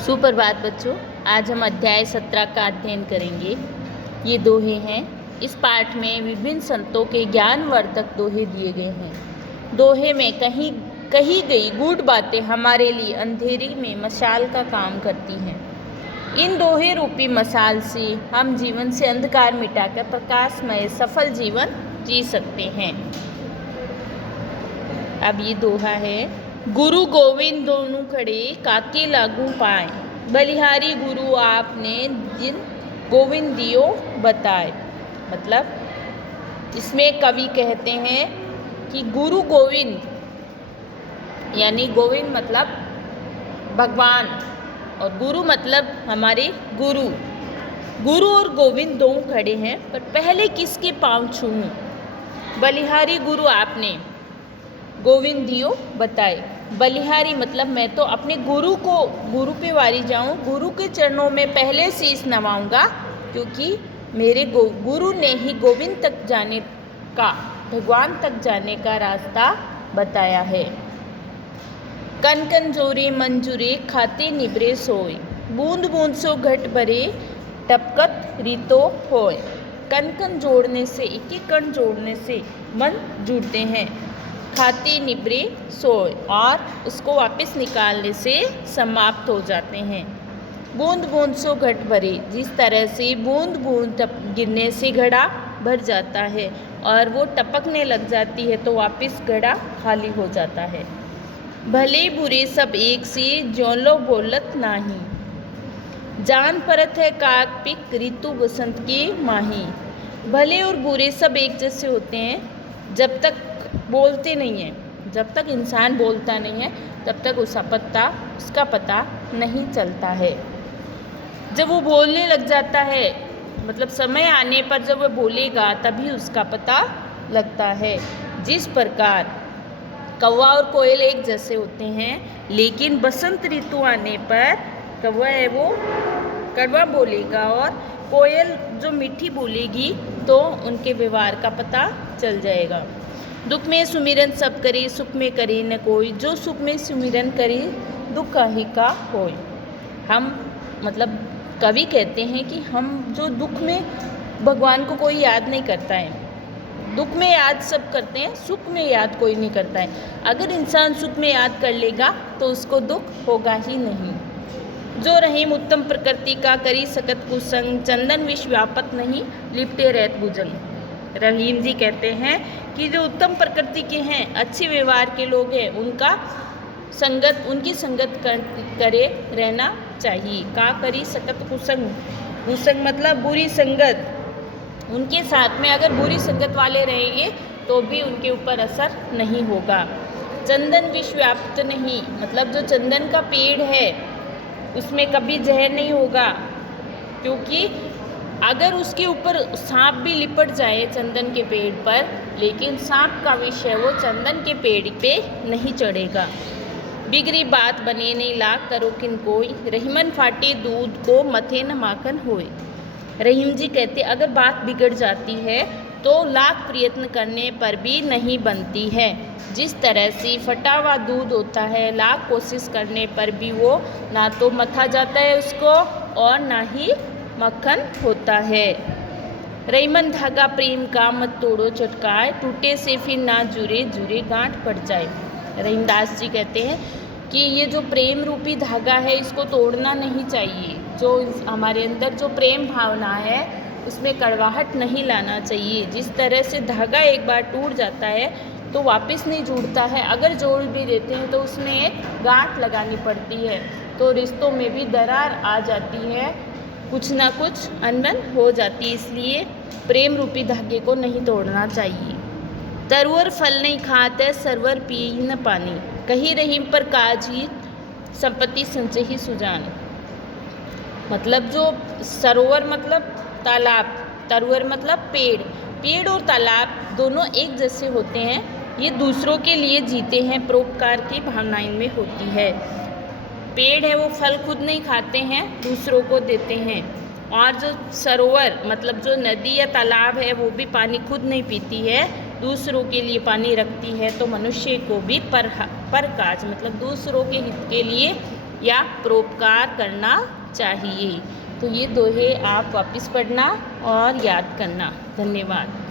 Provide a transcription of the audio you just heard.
सुप्रभात बच्चों। आज हम अध्याय 17 का अध्ययन करेंगे। ये दोहे हैं। इस पाठ में विभिन्न संतों के ज्ञानवर्धक दोहे दिए गए हैं। दोहे में कही गई गूढ़ बातें हमारे लिए अंधेरी में मशाल का काम करती हैं। इन दोहे रूपी मशाल से हम जीवन से अंधकार मिटाकर प्रकाशमय सफल जीवन जी सकते हैं। अब ये दोहा है। गुरु गोविंद दोनों खड़े काके लागू पाए, बलिहारी गुरु आपने जिन गोविंद दियो बताए। मतलब इसमें कवि कहते हैं कि गुरु गोविंद यानी गोविंद मतलब भगवान और गुरु मतलब हमारे गुरु। गुरु और गोविंद दोनों खड़े हैं, पर पहले किसके पाँव छूऊं? बलिहारी गुरु आपने गोविंद दियो बताए। बलिहारी मतलब मैं तो अपने गुरु पे वारी जाऊं, गुरु के चरणों में पहले शीश नवाऊंगा, क्योंकि मेरे गुरु ने ही गोविंद तक जाने का, भगवान तक जाने का रास्ता बताया है। कन कन जोरे मंजूरे खाते निबरे सोए, बूंद बूंद सो घट भरे टपकत रीतो होए। कन कन जोड़ने से, एक एक कण जोड़ने से मन जुड़ते हैं। खाते निबरे सोए और उसको वापस निकालने से समाप्त हो जाते हैं। बूंद बूंद सो घट भरे, जिस तरह से बूंद बूंद गिरने से घड़ा भर जाता है और वो टपकने लग जाती है तो वापस घड़ा खाली हो जाता है। भले बुरे सब एक से जोलो बोलत नाही, जान परत है काक पिक ऋतु बसंत की माही। भले और बुरे सब एक जैसे होते हैं जब तक बोलते नहीं हैं। जब तक इंसान बोलता नहीं है तब तक उसका पता नहीं चलता है। जब वो बोलने लग जाता है, मतलब समय आने पर जब वो बोलेगा तभी उसका पता लगता है। जिस प्रकार कौवा और कोयल एक जैसे होते हैं, लेकिन बसंत ऋतु आने पर कौवा है वो कड़वा बोलेगा और कोयल जो मीठी बोलेगी तो उनके व्यवहार का पता चल जाएगा। दुख में सुमिरन सब करे, सुख में करे न कोई, जो सुख में सुमिरन करे दुख काहे का होय। हम मतलब कवि कहते हैं कि हम जो दुख में, भगवान को कोई याद नहीं करता है। दुख में याद सब करते हैं, सुख में याद कोई नहीं करता है। अगर इंसान सुख में याद कर लेगा तो उसको दुख होगा ही नहीं। जो रहीम उत्तम प्रकृति का करी सकत कुसंग, चंदन विष व्यापत नहीं लिपटे रहत भुजंग। रहीम जी कहते हैं कि जो उत्तम प्रकृति के हैं, अच्छे व्यवहार के लोग हैं, उनकी संगत करे रहना चाहिए। का करी सकत कुसंग, कुसंग मतलब बुरी संगत। उनके साथ में अगर बुरी संगत वाले रहेंगे तो भी उनके ऊपर असर नहीं होगा। चंदन विष व्याप्त नहीं, मतलब जो चंदन का पेड़ है उसमें कभी जहर नहीं होगा, क्योंकि अगर उसके ऊपर सांप भी लिपट जाए चंदन के पेड़ पर, लेकिन सांप का विष है वो चंदन के पेड़ पे नहीं चढ़ेगा। बिगड़ी बात बने नहीं लाख करो किन कोई, रहीमन फाटे दूध को मथे न माखन होए। रहीम जी कहते अगर बात बिगड़ जाती है तो लाख प्रयत्न करने पर भी नहीं बनती है। जिस तरह से फटा हुआ दूध होता है, लाख कोशिश करने पर भी वो ना तो मथा जाता है उसको और ना ही मक्खन होता है। रहीमन धागा प्रेम का मत तोड़ो चटकाए, टूटे से फिर ना जुरे जुरे गांठ पड़ जाए। रहीमदास जी कहते हैं कि ये जो प्रेम रूपी धागा है इसको तोड़ना नहीं चाहिए। जो हमारे अंदर जो प्रेम भावना है उसमें कड़वाहट नहीं लाना चाहिए। जिस तरह से धागा एक बार टूट जाता है तो वापस नहीं जुड़ता है, अगर जोड़ भी देते हैं तो उसमें एक गांठ लगानी पड़ती है, तो रिश्तों में भी दरार आ जाती है, कुछ ना कुछ अनबन हो जाती है। इसलिए प्रेम रूपी धागे को नहीं तोड़ना चाहिए। तरवर फल नहीं खाते सरवर पिए न पानी, कहीं रहीम पर काजी संपत्ति संचय ही सुजान। मतलब जो सरोवर मतलब तालाब, तरवर मतलब पेड़ और तालाब दोनों एक जैसे होते हैं। ये दूसरों के लिए जीते हैं, परोपकार की भावनाएं में होती है। पेड़ है वो फल खुद नहीं खाते हैं, दूसरों को देते हैं। और जो सरोवर मतलब जो नदी या तालाब है वो भी पानी खुद नहीं पीती है, दूसरों के लिए पानी रखती है। तो मनुष्य को भी परकाज मतलब दूसरों के हित के लिए या परोपकार करना चाहिए। तो ये दोहे आप वापस पढ़ना और याद करना। धन्यवाद।